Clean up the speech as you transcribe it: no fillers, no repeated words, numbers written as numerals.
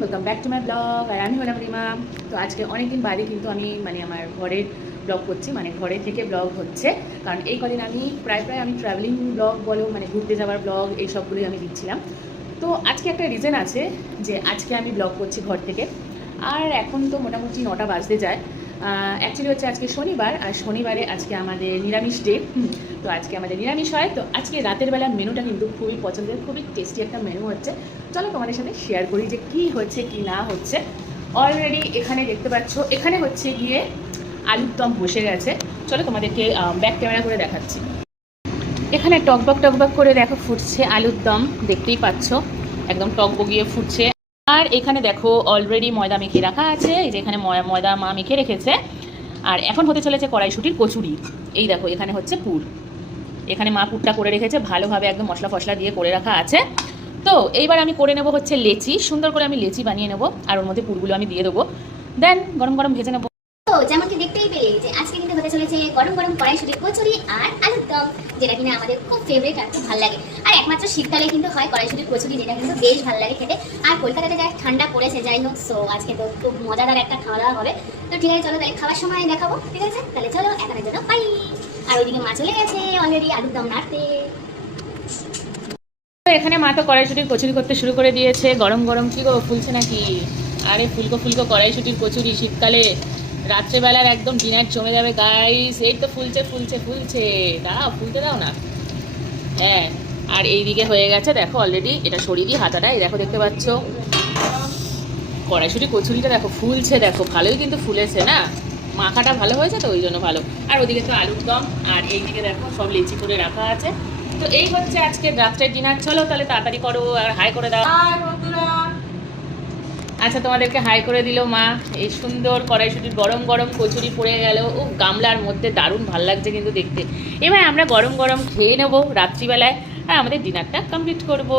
Welcome back to my blog. আর আমি হলাম রিমা। তো আজকে অনেকদিন বাদে কিন্তু আমি আমার ঘরের ব্লগ করছি, ঘরে থেকে ব্লগ হচ্ছে। কারণ এই কদিন আমি প্রায় আমি ট্রাভেলিং ব্লগ বলো, ঘুরতে যাওয়ার ব্লগ এই সবগুলোই আমি দিচ্ছিলাম। তো আজকে একটা রিজন আছে যে আজকে আমি ব্লগ করছি ঘর থেকে। আর এখন তো মোটামুটি 9টা বাজতে যায়। অ্যাকচুয়ালি হচ্ছে আজকে শনিবার, আর শনিবারে আজকে আমাদের নিরামিষ ডে। তো আজকে আমাদের নিরামিষ হয়। তো আজকে রাতের বেলা মেনুটা কিন্তু খুবই পছন্দের, খুবই টেস্টি একটা মেনু হচ্ছে। চলো তোমাদের সাথে শেয়ার করি যে কী হচ্ছে কি না হচ্ছে। অলরেডি এখানে দেখতে পাচ্ছ, এখানে হচ্ছে গিয়ে আলুর দম বসে গেছে। চলো তোমাদেরকে ব্যাক ক্যামেরা করে দেখাচ্ছি। এখানে টকবক করে দেখো ফুটছে আলুর দম, দেখতেই পাচ্ছ একদম টকবগিয়ে ফুটছে। আর এখানে দেখো অলরেডি ময়দা মেখে রাখা আছে, এই যে এখানে ময়দা মা মেখে রেখেছে। আর এখন হতে চলেছে কড়াইশুঁটির কচুরি। এই দেখো এখানে হচ্ছে পুর, এখানে মা পুরটা করে রেখেছে ভালোভাবে, একদম মশলা ফসলা দিয়ে করে রাখা আছে। তো এইবার আমি করে নেবো হচ্ছে লেচি, সুন্দর করে আমি লেচি বানিয়ে নেবো, আর ওর মধ্যে পুরগুলো আমি দিয়ে দেবো, দেন গরম গরম ভেজে নেবো। তো যেমনটি দেখতেই পেলে যে আজকে কিন্তু হতে চলেছে গরম গরম কড়াইশুঁটির কচুরি আর আলুর দম, যেটা কিনা আমাদের খুব ফেভারিট আর খুব ভালো লাগে। আর একমাত্র শীতকালে কিন্তু হয় কড়াইশুঁটির কচুরি, যেটা কিন্তু বেশ ভালো লাগে খেতে। আর কলকাতাতে যা ঠান্ডা পড়েছে, যাই হোক, সো আজকে তো খুব মজাদার একটা খাওয়া দাওয়া হবে। তো ঠিক আছে, চলো তাহলে খাওয়ার সময় দেখাবো, ঠিক আছে? তাহলে চলো এখনের জন্য বাই। আর ওইদিকে মা চলে গেছে অলরেডি আলুর দম নাড়তে। এখানে মা তো কড়াইশুঁটির কচুরি করতে শুরু করে দিয়েছে। গরম গরম কি গো, ফুলছে নাকি? আরে ফুলকো ফুলকো কড়াইশুঁটির কচুরি শীতকালে রাত্রেবেলার একদম ডিনার জমে যাবে গাইস। এই তো ফুলছে ফুলছে ফুলছে, দাও ফুলতে দাও না। হ্যাঁ, আর এইদিকে হয়ে গেছে দেখো অলরেডি, এটা সরিয়ে দিই হাতাটা। এই দেখো দেখতে পাচ্ছ কড়াইশুঁটি কচুরিটা দেখো ফুলছে, দেখো ভালোই কিন্তু ফুলেছে না, মাখাটা ভালো হয়েছে তো ওই জন্য ভালো। আর ওদিকে তো আলুর দম, আর এইদিকে দেখো সব লেচি করে রাখা আছে। তো এই হচ্ছে আজকে রাত্রের ডিনার। চলো তাহলে তাড়াতাড়ি করো আর হাই করে দাও। আচ্ছা, তোমাদেরকে হাই করে দিল মা। এই সুন্দর কড়াইশুঁটির গরম গরম কচুরি পড়ে গেল ও গামলার মধ্যে, দারুণ ভাল লাগছে কিন্তু দেখতে। এবার আমরা গরম গরম খেয়ে নেবো রাত্রিবেলায়, আর আমাদের ডিনারটা কমপ্লিট করব।